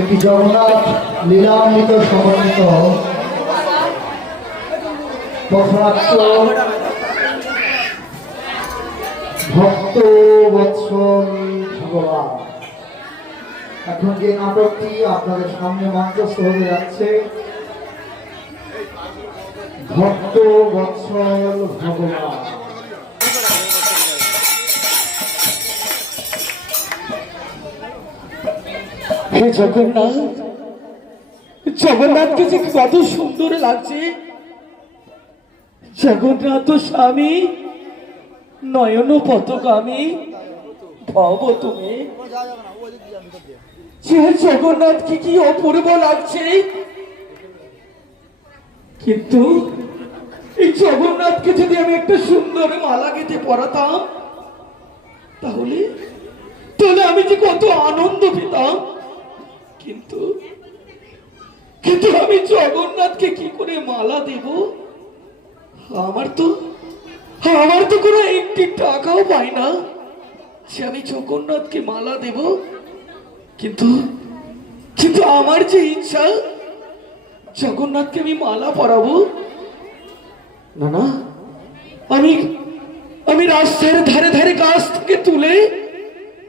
একটি জগন্নাথ লীলামৃত সমন্বিত পথনাট্য ভক্ত বৎসল ভগবান। এখন যে নাটকটি আপনাদের সামনে মঞ্চস্থ হয়ে যাচ্ছে, ভক্ত বৎসল ভগবান। হে জগন্নাথ, জগন্নাথকে যে কত সুন্দর লাগছে। জগন্নাথ স্বামী নয়ন পথগামী ভব তুমি। জগন্নাথকে কি অপূর্ব লাগছে। কিন্তু এই জগন্নাথকে যদি আমি একটা সুন্দর মালা গেঁথে পরাতাম, তাহলে তাহলে আমি যে কত আনন্দ পেতাম। কিন্তু কিন্তু আমি জগন্নাথকে কি করে মালা দেব? আমার তো কোনো একটি টাকাও পাই না যে আমি জগন্নাথকে মালা দেব। কিন্তু কিন্তু আমার যে ইচ্ছা, জগন্নাথকে আমি মালা পরাবো। না না, আমি রাস্তার ধারে ধারে গাছ থেকে তুলে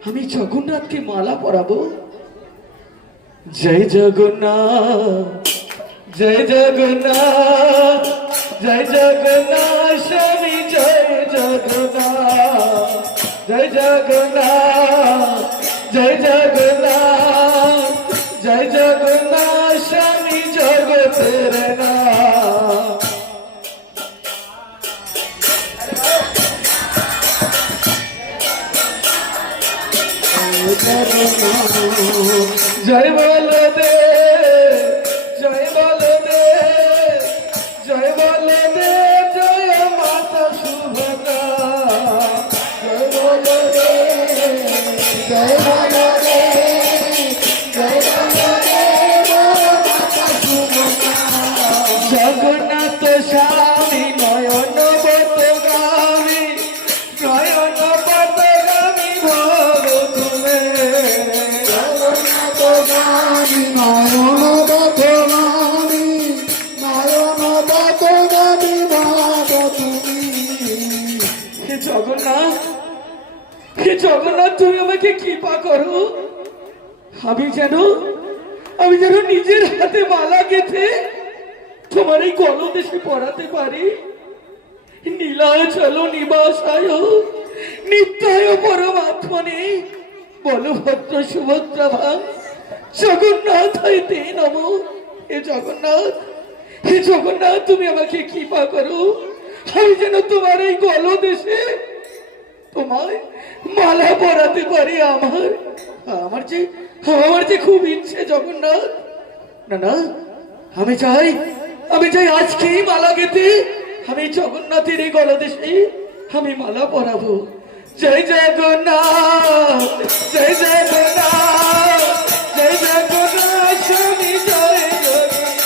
আমি জগন্নাথকে মালা পরাবো। জয় জগন্নাথ, জয় জগন্নাথ, জয় জগন্নাথ স্বামী, জয় জগন্নাথ, জয় জগন্নাথ, জয় জগন্নাথ, জয় জগন্নাথ স্বামী জগতের নাথ। জয় বলদেব, জয় বলদেব, জয় বলদেব, জয় মাতা সুভদ্রা। জয় বলদেব, জয় বলদেব, জয় বলদেব, মাতা সুভদ্রা। জগন্নাথ স্বামী নয়ন পথগামী, নয়ন পথগামী ভব তুমি। জগন্নাথ স্বামী নয়ন পথগামী, নয়ন পথগামী ভব তুমি। হে জগন্নাথ, হে জগন্নাথ, তুমি আমাকে কৃপা করো। আমি যেন নিজের হাতে মালা গেঁথে তোমার এই গলদেশে পড়াতে পারি। নীলাচল নিবাসায় নিত্যায় পরমাত্মনে বলভদ্র সুভদ্রা ভাং জগন্নাথ হইতে নমো। হে জগন্নাথ, হে জগন্নাথ, তুমি আমাকে কৃপা করো। আমি যেন তোমার এই গলদেশে তোমায় মালা পরাতে পারি। আমার যে খুব ইচ্ছে জগন্নাথ। না না, আমি চাই আজকেই মালা গেঁথে আমি জগন্নাথের এই গলদেশে আমি মালা পরাবো। জয় জগন্নাথ, জয় জগন্নাথ, জয় জগন্নাথ স্বামী, জয় জগন্নাথ।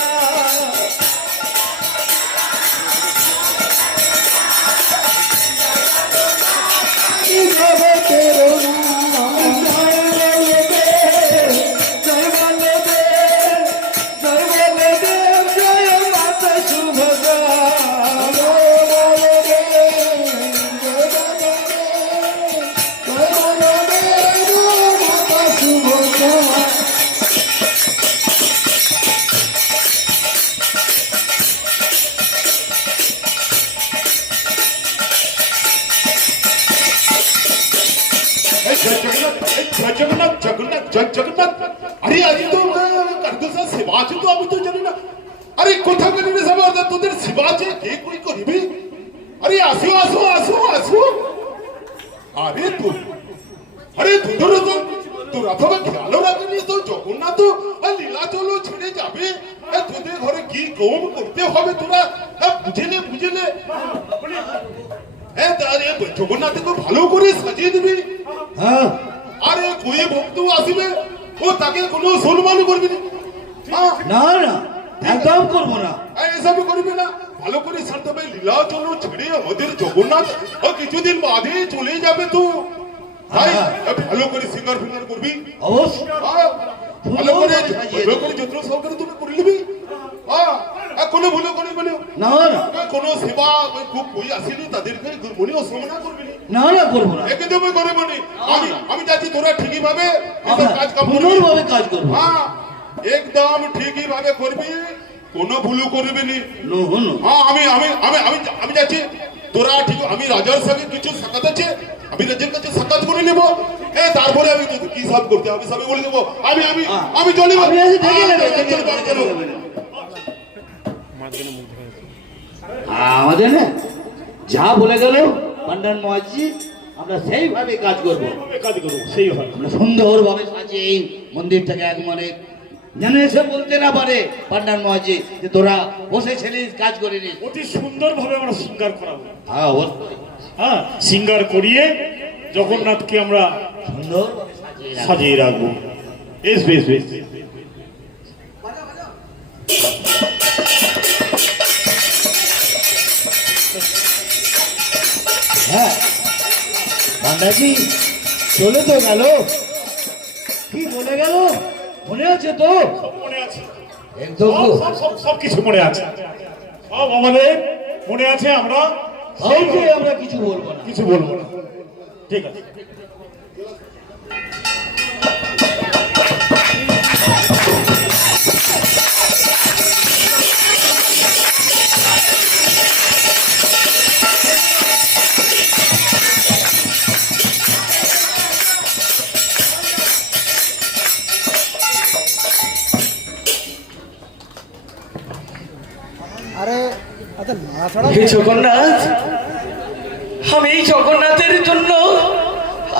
জগতের নাম জয় বলদেব, জয় বলদেব, জয় বলদেব, জয় মাতা সুভদ্রা। জয় বলদেব, জয় বলদেব, জয় বলদেব, মাতা সুভদ্রা। जगन्नाथ जगन्नाथ जगन्नाथ अरे आधी तो करदोसा सेवाचे तो आम्ही तो जाणे ना. अरे कोठा करीने सभा তোদের सेवाचे के कोई करिबी. अरे আসো আসো আসো আসো. अरे তোদের তো তোর অথবা খেয়াল রাখনি তো জগন্নাথ আর লীলাচল ছেড়ে যাবে. তোদের ঘরে কি কম করতে হবে তোরা বুঝলে. তারে জগন্নাথকে ভালো করে সাজিয়ে দিবি. হ্যাঁ, আরে কই ভক্ত আসবে ও তাকে কোনো সম্মান করবি না না, একদম করবো না। এসব করবি না. ভালো করে শান্ত ভাই লীলাচল ছেড়ে আমাদের জগন্নাথ কিছুদিন বাদে চলে যাবে তো. তাই ভালো করে সিঙ্গার ফিঙ্গার করবি অবশ্যই। ভালো করে সাজিয়ে ভালো করে যত্ন সহকারে তুমি করে নিবি হ্যাঁ আর কোনো ভুলো করি বলে না না কোনো সেবা ওই খুব বই আসিনি তাদেরকে মনে অসম্মান করবি না না করবো না একদমই করে বলি আমি যাচ্ছি তোরা ঠিকই ভাবে আমরা কাজ কাম করবি সুন্দরভাবে কাজ করবো হ্যাঁ একদম ঠিকই ভাবে করবি কোনো ভুলু করবি নি নো নো হ্যাঁ আমি যাচ্ছি তোরা ঠিক আমি রাজার সঙ্গে কিছু সাক্ষাৎ আছে আমি রাজার কাছে সাক্ষাৎ করে নেবো তারপরে আমি তো কি সব করতে আমি সবই বলে দেবো আমি চলি আমি আজ দেখে নেবে আমাদের না যা বলে গেল পান্ডান মহাজি আমরা সেইভাবে কাজ করবো আমরা সুন্দরভাবে সাজিয়ে এই মন্দিরটাকে একবারে যেন এসে বলতে না পারে পান্ডান মহাজি যে তোরা বসেছিলিস কাজ করিনি অতি সুন্দরভাবে আমরা শৃঙ্গার করাবো। হ্যাঁ অবশ্যই হ্যাঁ, শৃঙ্গার করিয়ে জগন্নাথকে আমরা সুন্দরভাবে সাজিয়ে রাখবো। বেশ বেশ বেশ হ্যাঁ পান্ডাজি চলে তো গেল কি বলে গেল মনে আছে তো সব মনে আছে, একদম সব কিছু মনে আছে, সব আমাদের মনে আছে। আমরা কাউকে আমরা কিছু বলবো না কিছু বলবো না, ঠিক আছে। আরে আচ্ছা নাড়াছাড়া হে জগন্নাথ, আমি এই জগন্নাথের জন্য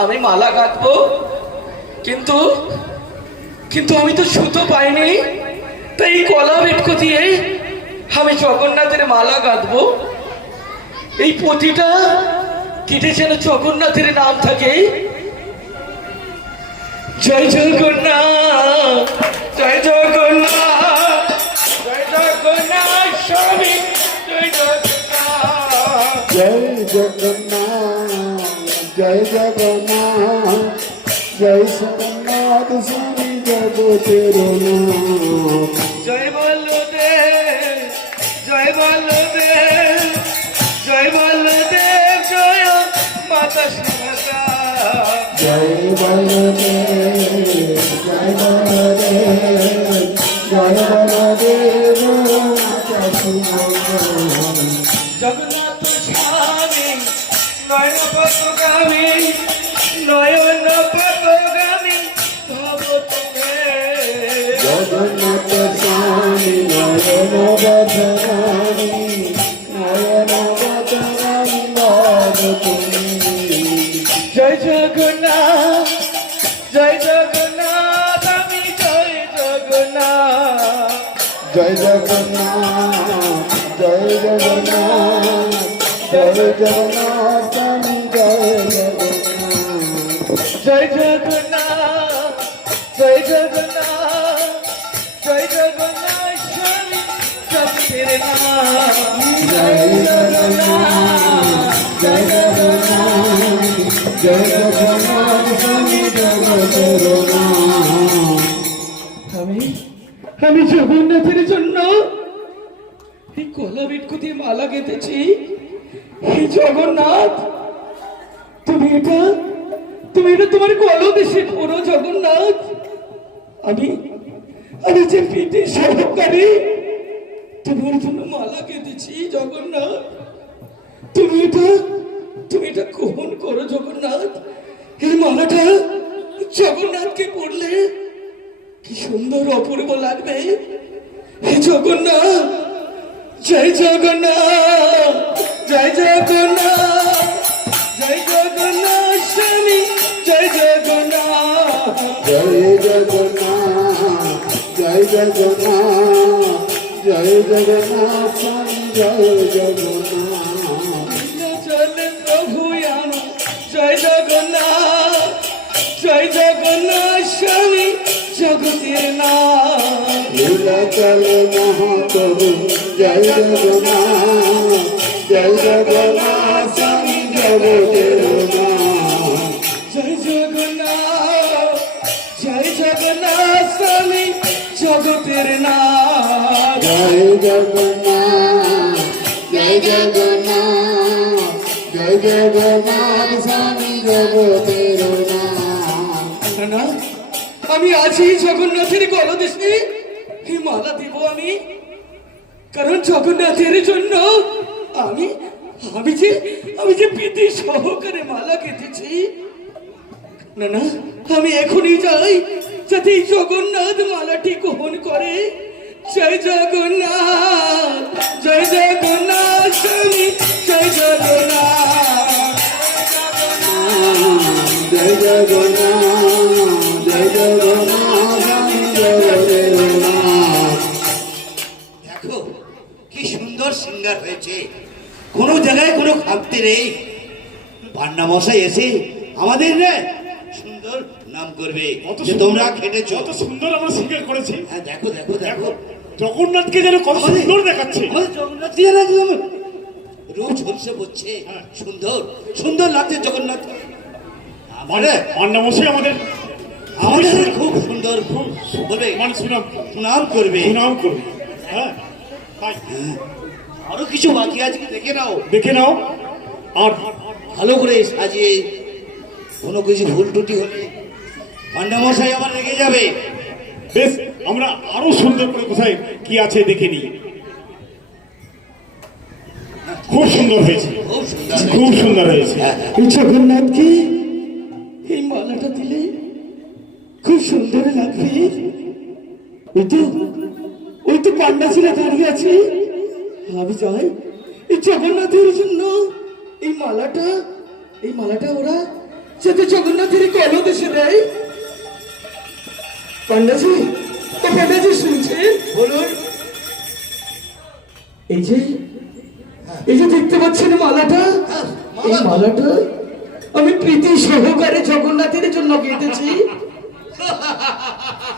আমি মালা গাঁথবো, কিন্তু কিন্তু আমি তো সুতো পাইনি, তাই এই কলা বেটকো দিয়ে আমি জগন্নাথের মালা গাঁথবো। এই প্রতিটা কেটে যেন জগন্নাথের নাম থাকে। জয় জগন্নাথ, জয় জগন্নাথ, জয় জগন্নাথ স্বামী, জয় জগন্নাথ। জয় জগন্নাথ, জয় জগন্নাথ, জয় জগন্নাথ স্বামী জগতের নাথ। জয় বলদেব, জয় বলদেব, জয় বলদেব, জয় মাতা সুভদ্রা। জয় বলদেব, জয় বলদেব, জয় বলদেব মাতা সুভদ্রা। জগন্নাথ স্বামী নয়ন পথগামী, নয়ন পথগামী ভব তুমি। জগন্নাথ স্বামী নয়ন বদরানী, নয়ন বদরানী ভব তুমি। জয় জগন্নাথ, জয় জগন্নাথ, আমি জয় জগন্নাথ। জয় জগন্নাথ, জয় জগন্নাথ, জয় জগন্নাথ স্বামী জয় জগন্নাথ। জয় জগন্নাথ, জয় জগন্নাথ, জয় জগন্নাথ স্বামী জগতের নাম। জয় জগন্নাথ, জয় জগন্নাথ, জয় জগন্নাথ স্বামী জগতের নাথ। আমি জগন্নাথের জন্য এই কলা বেটকো দিয়ে মালা গেঁথেছি। এই জগন্নাথ, তুমি এটা তোমার কলদেশে পড়ো জগন্নাথ। আমি যে পিঠে সহকারী তোমার জন্য মালা গেঁথেছি জগন্নাথ। তুমি এটা গ্রহণ করো জগন্নাথ। এই মালাটা জগন্নাথকে পড়লে কি সুন্দর অপূর্ব লাগবে। হে জগন্নাথ, জয় জগন্নাথ, জয় জগন্নাথ, জয় জগন্নাথ স্বামী, জয় জগন্নাথ। জয় জগন্নাথ, জয় জগন্নাথ, জয় জগন্নাথ স্বামী জয় জগন্নাথ। চলে প্রভু আমার জয় জগন্নাথ, জয় জগন্নাথ স্বামী জগতের নাম। নীলাচল মহাপ্রভু জয় জগন্নাথ, জয় জগন্নাথ স্বামী জগতের নাথ। জয় জগন্নাথ, জয় জগন্নাথ, স্বামী জগতের নাথ। জয় জগন্নাথ জয় জগন্নাথ জয় জগন্নাথ স্বামী জগতের নাথ। না, আমি আছি জগন্নাথের গলদেশে এই মালা দিব আমি, কারণ জগন্নাথের জন্য আমি আমি যে প্রীতি সহকারে মালা কেটেছি। না না, আমি এখনই যাই, যাতে এই জগন্নাথ মালাটি গ্রহণ করে। জয় জগন্নাথ জয় জগন্নাথ স্বামী জয় জগন্নাথ। জয় জগন্নাথ জয় জগন্নাথ স্বামী জগতের নাথ। দেখো কি সুন্দর সিঙ্গার হয়েছে, কোনো জায়গায় কোনো খামতি নেই। পান্না মশাই এসে আমাদের না সুন্দর নাম করবে যে তোমরা খেটেছো। কত সুন্দর আমরা সিঙ্গার করেছি। হ্যাঁ দেখো দেখো দেখো, জগন্নাথকে যেন কত সুন্দর দেখাচ্ছে। আমাদের জগন্নাথ কি জানা একদম রূপ ঝলসে পড়ছে, সুন্দর সুন্দর লাগছে জগন্নাথ। আমাদের পান্না মশাই আমাদের আমাদের খুব সুন্দর বলবে, মানে সুনাম সুনাম করবে। সুনাম করবে। হ্যাঁ তাই আরো কিছু বাকি আছে কি দেখে নাও, দেখে নাও। আর ভালো করে সাজিয়ে কোনো কিছু ভুল টুটি হলে পান্ডা মশাই আবার রেগে যাবে। বেশ, আমরা আরো সুন্দর করে কোথায় কি আছে দেখে নিই। খুব সুন্দর হয়েছে, খুব সুন্দর খুব সুন্দর হয়েছে। জগন্নাথকে এই মালাটা দিলে খুব সুন্দর লাগবে। ওই তো পান্ডা ছিল দাঁড়িয়ে আছে। আমি যাই এই জগন্নাথের জন্য এই মালাটা ওরা যাতে জগন্নাথের গলদেশে দেয়। পান্ডাজি, তো পান্ডাজি শুনছেন? বলুন। এই যে দেখতে পাচ্ছেন মালাটা, এই মালাটা আমি প্রীতি সহকারে জগন্নাথের জন্য কেটেছি।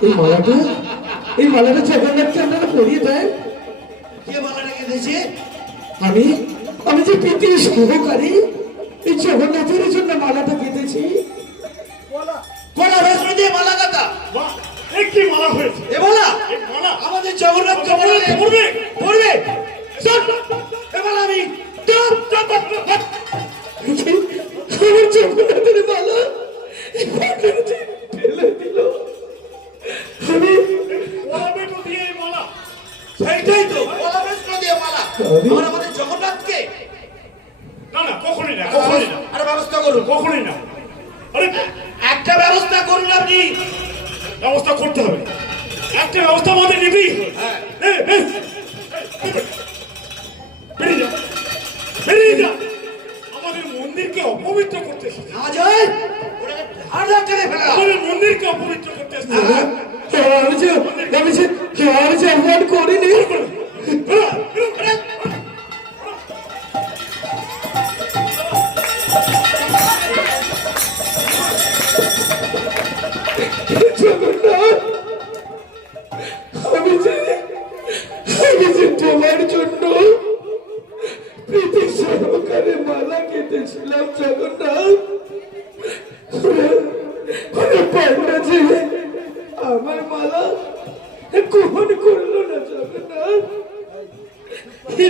এই মালাটা জগন্নাথকে আপনারা পরিয়ে দেন। কে মালাটা কেঁদেছে? আমি যে প্রীতি সহকারে এই জগন্নাথের জন্য মালাটা কেটেছি। কোন রশ্মি দিয়ে মালা গাঁথা? বাহ, একটি মালা হয়েছে। এ মালা এই মালা আমাদের জগন্নাথ পড়বে, পড়বে। পড়বে। শোন, এ মালা আমি চুপ, চুপ, চুপ, চুপ। আমার জগন্নাথের মালা এই পান্ডাজি ফেলে দিল। আমি ওরা বেটো দিয়ে এই মালা। সেইটাই তো বলা রশ্মি দিয়ে মালা আর আমাদের জগন্নাথকে না না, কখনই না, কখনই না, আরে ব্যবস্থা করুন, কখনই না। আরে একটা ব্যবস্থা করুন আপনি। ব্যবস্থা করতে হবে, একটা ব্যবস্থা আমাদের নিতেই হবে। হ্যাঁ। বেশ, বেরিয়ে যা, বেরিয়ে যা। আমাদের মন্দিরকে অপবিত্র করতে এসেছে। না যায় ওটাকে ধার ধাক্কা ফেলা। আমাদের মন্দিরকে অপবিত্র করতে এসেছে। আমি যে অপমান করিনি। জগন্নাথ, আমি যে তোমার জন্য প্রীতি সহকারে মালা কেটেছিলাম জগন্নাথ, পান্ডাজি আমার মালা গ্রহণ করলো না জগন্নাথ।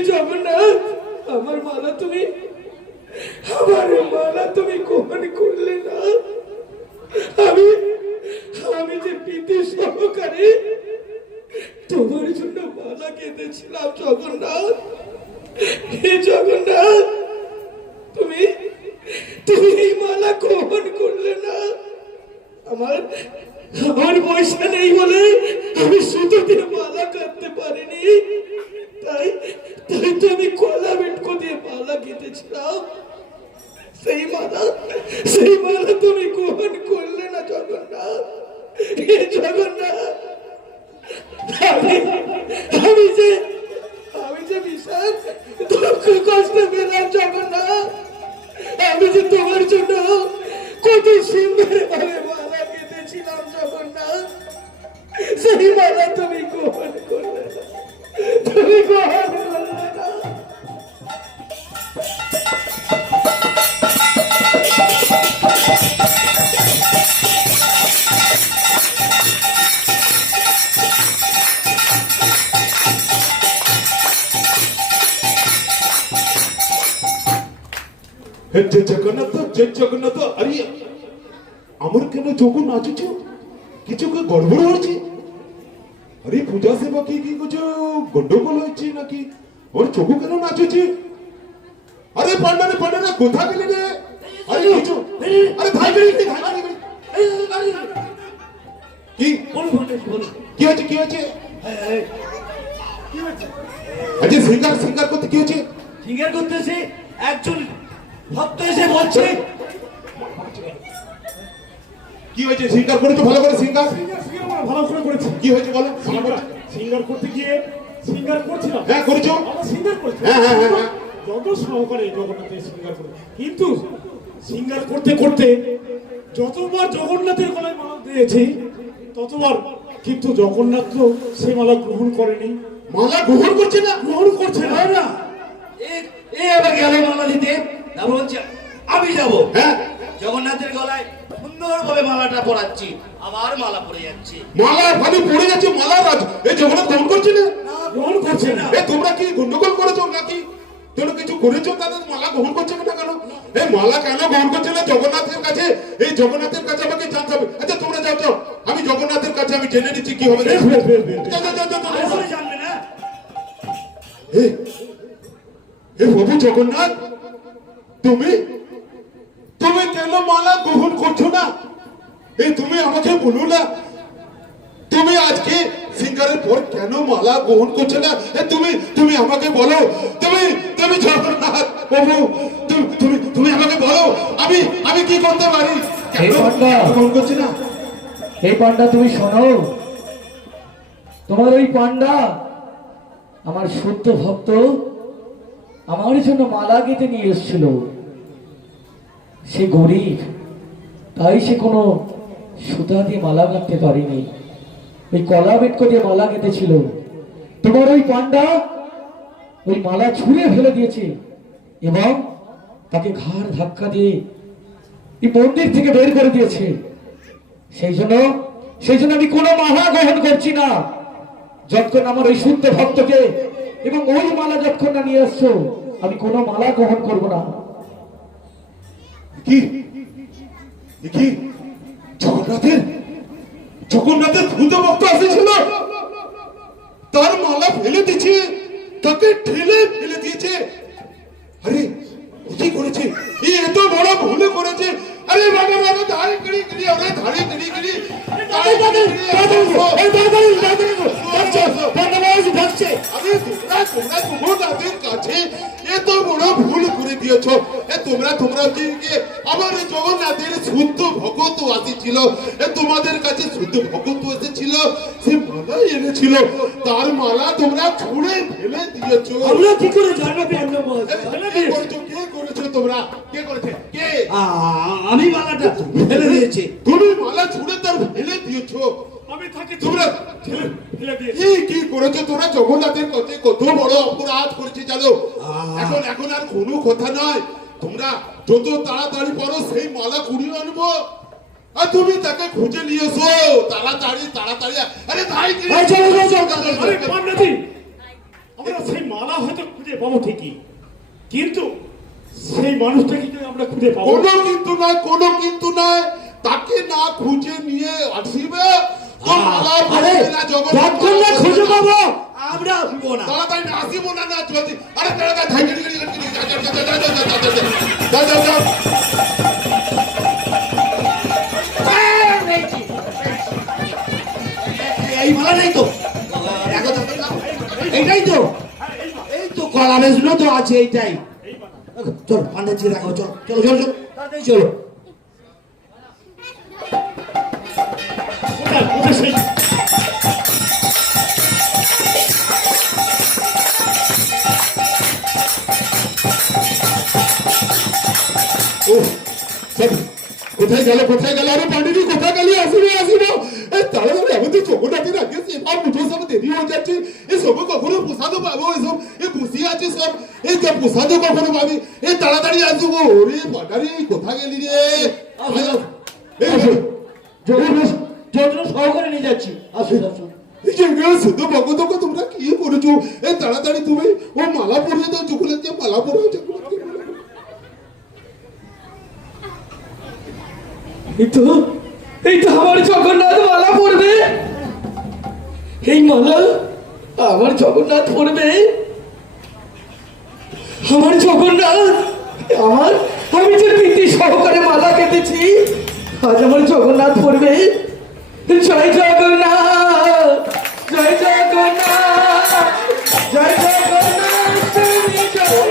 জগন্নাথ, আমার মালা তুমি গ্রহণ করলে না। আমি যে প্রীতি সহকারে তোমার জন্য মালা কেঁদেছিলাম জগন্নাথ, হে জগন্নাথ, তুমি এই মালা গ্রহণ করলে না। আমার পয়সা নেই বলে আমি সুতো দিয়ে মালা কাটতে পারিনি, তাই তো আমি কলা বেটকো দিয়ে মালা কেটেছিলাম। সেই মালা তুমি গ্রহণ করলে না জগন্নাথ। হে জগন্নাথ, আমি যে বিশাল দুঃখ কষ্ট পেলাম জগন্নাথ। আমি যে তোমার জন্য কত সুন্দর ভাবে মালা কেটেছিলাম জগন্নাথ, সেই মালা তুমি গ্রহণ করলে না, তুমি গ্রহণ করলে না। হে জয় জগন্নাথ জয় জগন্নাথ। আরে আমার কেন চোখ নাচুছ? কিছু কি গড়বড় হয়েছে? আরে পূজা সেবা কি কি কিছু গন্ডগোল হয়েছে নাকি? ওর চোখ কেন নাচুছে? আরে পান্ডারে পান্ডারে কোথা গেলি রে? আরে কিছু আরে ধাই গেলি ধাই গেলি কি কি হয়েছে কি হয়েছে? আচ্ছা সিঙ্গার সিঙ্গার করতে কি হয়েছে? ফিঙ্গার করতেছে, একজন ভক্ত এসে বলছে কি হয়েছে? সিঙ্গার করেছো ভালো করে সিঙ্গার? আমরা ভালো করে করেছি। কি হয়েছে বলো? সিঙ্গার করতে গিয়ে সিঙ্গার করছিলাম। হ্যাঁ করেছো? আমরা সিঙ্গার করছি। হ্যাঁ হ্যাঁ হ্যাঁ হ্যাঁ। যত সহকারে জগন্নাথের সিঙ্গার করে, কিন্তু সিঙ্গার করতে করতে যতবার জগন্নাথের গলায় মালা দিয়েছি ততবার কিন্তু জগন্নাথ তো সে মালা গ্রহণ করেনি, মালা গ্রহণ করছে না? গ্রহণ করছে না। না এ আবার গেল মালা দিতে, তারপর বলছে আমি যাব হ্যাঁ জগন্নাথের গলায় সুন্দরভাবে মালাটা পরাচ্ছি, আবার মালা পরে যাচ্ছে। মালা ভালো পড়ে যাচ্ছে, মালা রাজ এই জগন্নাথ গ্রহণ করছে না? গ্রহণ করছে না। এ তোমরা কি গন্ডগোল করেছো নাকি? তোমরা কিছু করেছো তাদের মালা গ্রহণ করছে না কেন? এই মালা কেন গ্রহণ করছে না জগন্নাথের কাছে? এই জগন্নাথের কাছে আমাকে জানতে হবে। আচ্ছা তোমরা যাও যাও, আমি জগন্নাথের কাছে আমি জেনে নিচ্ছি কি হবে। বেশ, বেশ, বেশ, বেশ। যাও, যাও, যাও, যাও, যাও। আসলে জানবে না। এ প্রভু জগন্নাথ, তুমি তুমি কেন মালা গ্রহণ করছো না? এই তুমি আমাকে বলো না, তুমি আজকে সিঙ্গারের পর কেন মালা গ্রহণ করছো না? এ তুমি তুমি আমাকে বলো, তুমি তুমি জগন্নাথ প্রভু, তুমি তুমি আমাকে বলো, আমি আমি কি করতে পারি? কেন এই পান্ডা। গ্রহণ করছি না? এই পান্ডা তুমি শোনো, তোমার ওই পান্ডা আমার শুদ্ধ ভক্ত আমার জন্য মালা গেঁথে নিয়ে এসেছিল। সে গরিব, তাই সে কোনো সুতা দিয়ে মালা গাঁথতে পারেনি, ওই কলা বেটকো দিয়ে মালা গেঁথেছিল। তোমার ওই পান্ডা ওই মালা ছুঁড়ে ফেলে দিয়েছে এবং তাকে ঘাড় ধাক্কা দিয়ে এই মন্দির থেকে বের করে দিয়েছে। সেই জন্য আমি কোনো মালা গ্রহণ করছি না যতক্ষণ আমার ওই শুদ্ধ ভক্তকে এবং ওই মালা যতক্ষণ না নিয়ে আসছো, আমি কোনো মালা গ্রহণ করব না। কি কি জগন্নাথের জগন্নাথের ভূত ভক্ত আসেছিল, তার মালা ফেলে দিয়েছে, তাকে ঠেলে ফেলে দিয়েছে। আরে ও কি করেছে? এই এত বড় ভুল করেছে। আরে বাবা বাবা ধারে গড়ি গড়ি আরে ধারে গড়ি গড়ি আরে তোমরা তাদের কাছে এত বড় ভুল করে দিয়েছো। তোমরা কি আমার জগন্নাথের শুদ্ধ ভগত আসিছিল, তোমাদের কাছে শুদ্ধ ভগত এসেছিল, সে মালা এনেছিল, তার মালা তোমরা ছুঁড়ে ফেলে দিয়েছো। আমরা কি করে জানবো? কে করেছো? কে করেছো তোমরা? কে করেছে? কে? আমি মালাটা ফেলে দিয়েছি। তুমি মালা ছুঁড়ে তার ফেলে দিয়েছো। আমি তাকে তোমরা ফেলে দিয়েছি। কি করেছো তোমরা? জগন্নাথের কাছে কত বড় অপরাধ করেছে জানো? এখন আর কোনো কথা নয়, তোমরা যত তাড়াতাড়ি পারো সেই মালা কুড়িয়ে আনবো, আর তুমি তাকে খুঁজে নিয়ে এসো তাড়াতাড়ি তাড়াতাড়ি। আরে ভাই আরে পান্ডাজি, আমরা সেই মালা হয়তো খুঁজে পাবো ঠিকই, কিন্তু সেই মানুষটাকে যদি আমরা খুঁজে পাবো, কোনো কিন্তু নয়, কোনো কিন্তু নয়, তাকে না খুঁজে নিয়ে আসিবে তো মালা পড়বে না। যতক্ষণ না খুঁজে পাবো আমরা আসবো না। তাড়াতাড়ি না আসিব না না জলদি। আরে তাড়াতাড়ি ধাই গড়ি গড়ি গড়ি যা যা যা যা যা যা যা। এই মালা নেই তো, দেখো তো, এইটাই তো, এই তো কলা বেজনো তো আছে, এইটাই। চল পান্ডাজি রাখো, চল চলো চলো চলো তাড়াতাড়ি চলো। কোথায় কোথায় সেই কোথায় গেল কোথায় গেল? আরে পান্ডিজি কোথায় গেলি? আসিবো আসিবো। তাড়াতাড়ি আমি তো জগন্নাথের আগে এবার পুজো সব দেরি হয়ে যাচ্ছে। এসব কখনো প্রসাদ পাবো? এসব বসে আছে সব, এই প্রসাদ কখনো পাবি? তাড়াতাড়ি আসবো। ওরে পান্ডারি কোথায় গেলি রে? যত্ন সহকারে নিয়ে যাচ্ছি, আসুন আসুন। এই যে শুধু ভগতকে তোমরা কি করেছো? তাড়াতাড়ি তুমি ও মালা পরিয়ে দাও, চকুলের যে মালা পরে এই তো আমার জগন্নাথ মালা পরবে, এই মালা আমার জগন্নাথ পরবে, আমার জগন্নাথ, আমি যে প্রীতি সহকারে মালা কেটেছি, আজ আমার জগন্নাথ পরবে। জয় জগন্নাথ, জয় জগন্নাথ, জয় জগন্নাথ, জয় জগন্নাথ।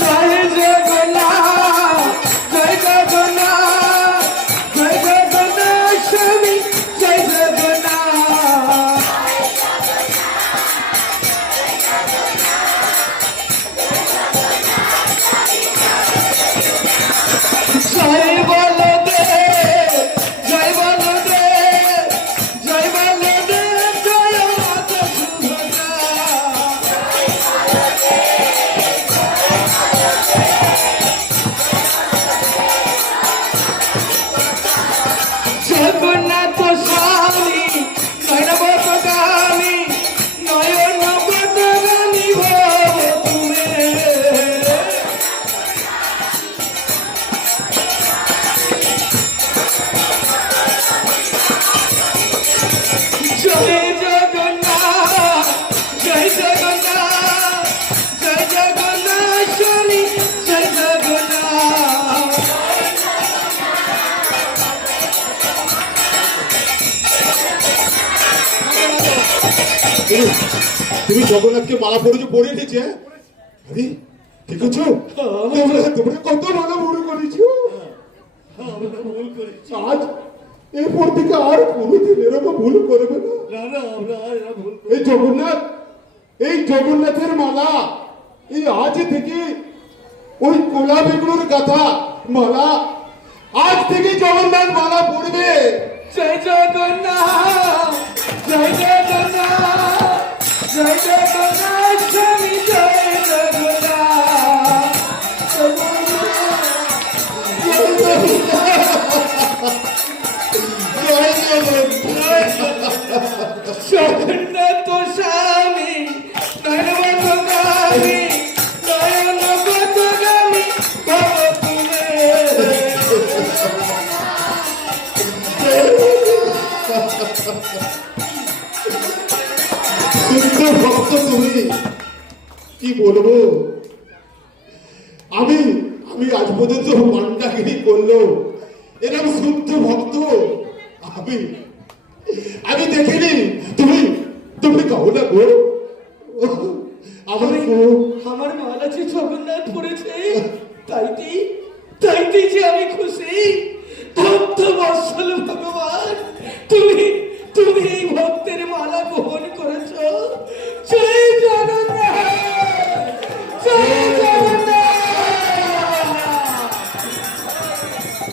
জয় জগন্নাথ, জয় জগন্নাথ, জয় জগন্নাথ স্বামী, জয় জগন্নাথ। জয় বলদেব, জয় বলদেব, জয় বলদেব, জয় মাতা সুভদ্রা। জগন্নাথ স্বামী নয়নবতগামী, নয়নবতগামী ভব তুমে। জয় জগন্নাথ, জয় জগন্নাথ, জয় জগন্নাথ স্বামী, জয় জগন্নাথ। তুমি জগন্নাথকে মালা পরেছো, পরে নিয়েছে? আরে ঠিক আছো? তোমরা কত ভালো ভুল করেছো। আজ এরপর থেকে আর কোনোদিন এরকম ভুল করবে না। এই জগন্নাথের মালা, এই আজ থেকে ওই কোলা বেগুলোর গাথা মালা, আজ থেকে জগন্নাথ মালা পড়বে। জয় জগন্নাথ, জয় জগন্নাথ, জয় জগন্নাথ স্বামী, জয় জগন্নাথ। জগন্নাথ স্বামী নয়নবতগামী, নয়নবতগামী ভব তুমে। শুদ্ধ ভক্ত তুমি, কি বলবো। আমি আজ পর্যন্ত পান্ডাগিরি করলো এরকম শুদ্ধ ভক্ত আমি দেখিনি। তুমি কাউ না গো, আমার মালা যে জগন্নাথ পড়েছে, তাইতে যে আমি খুশি। ভক্ত বৎসল ভগবান, তুমি এই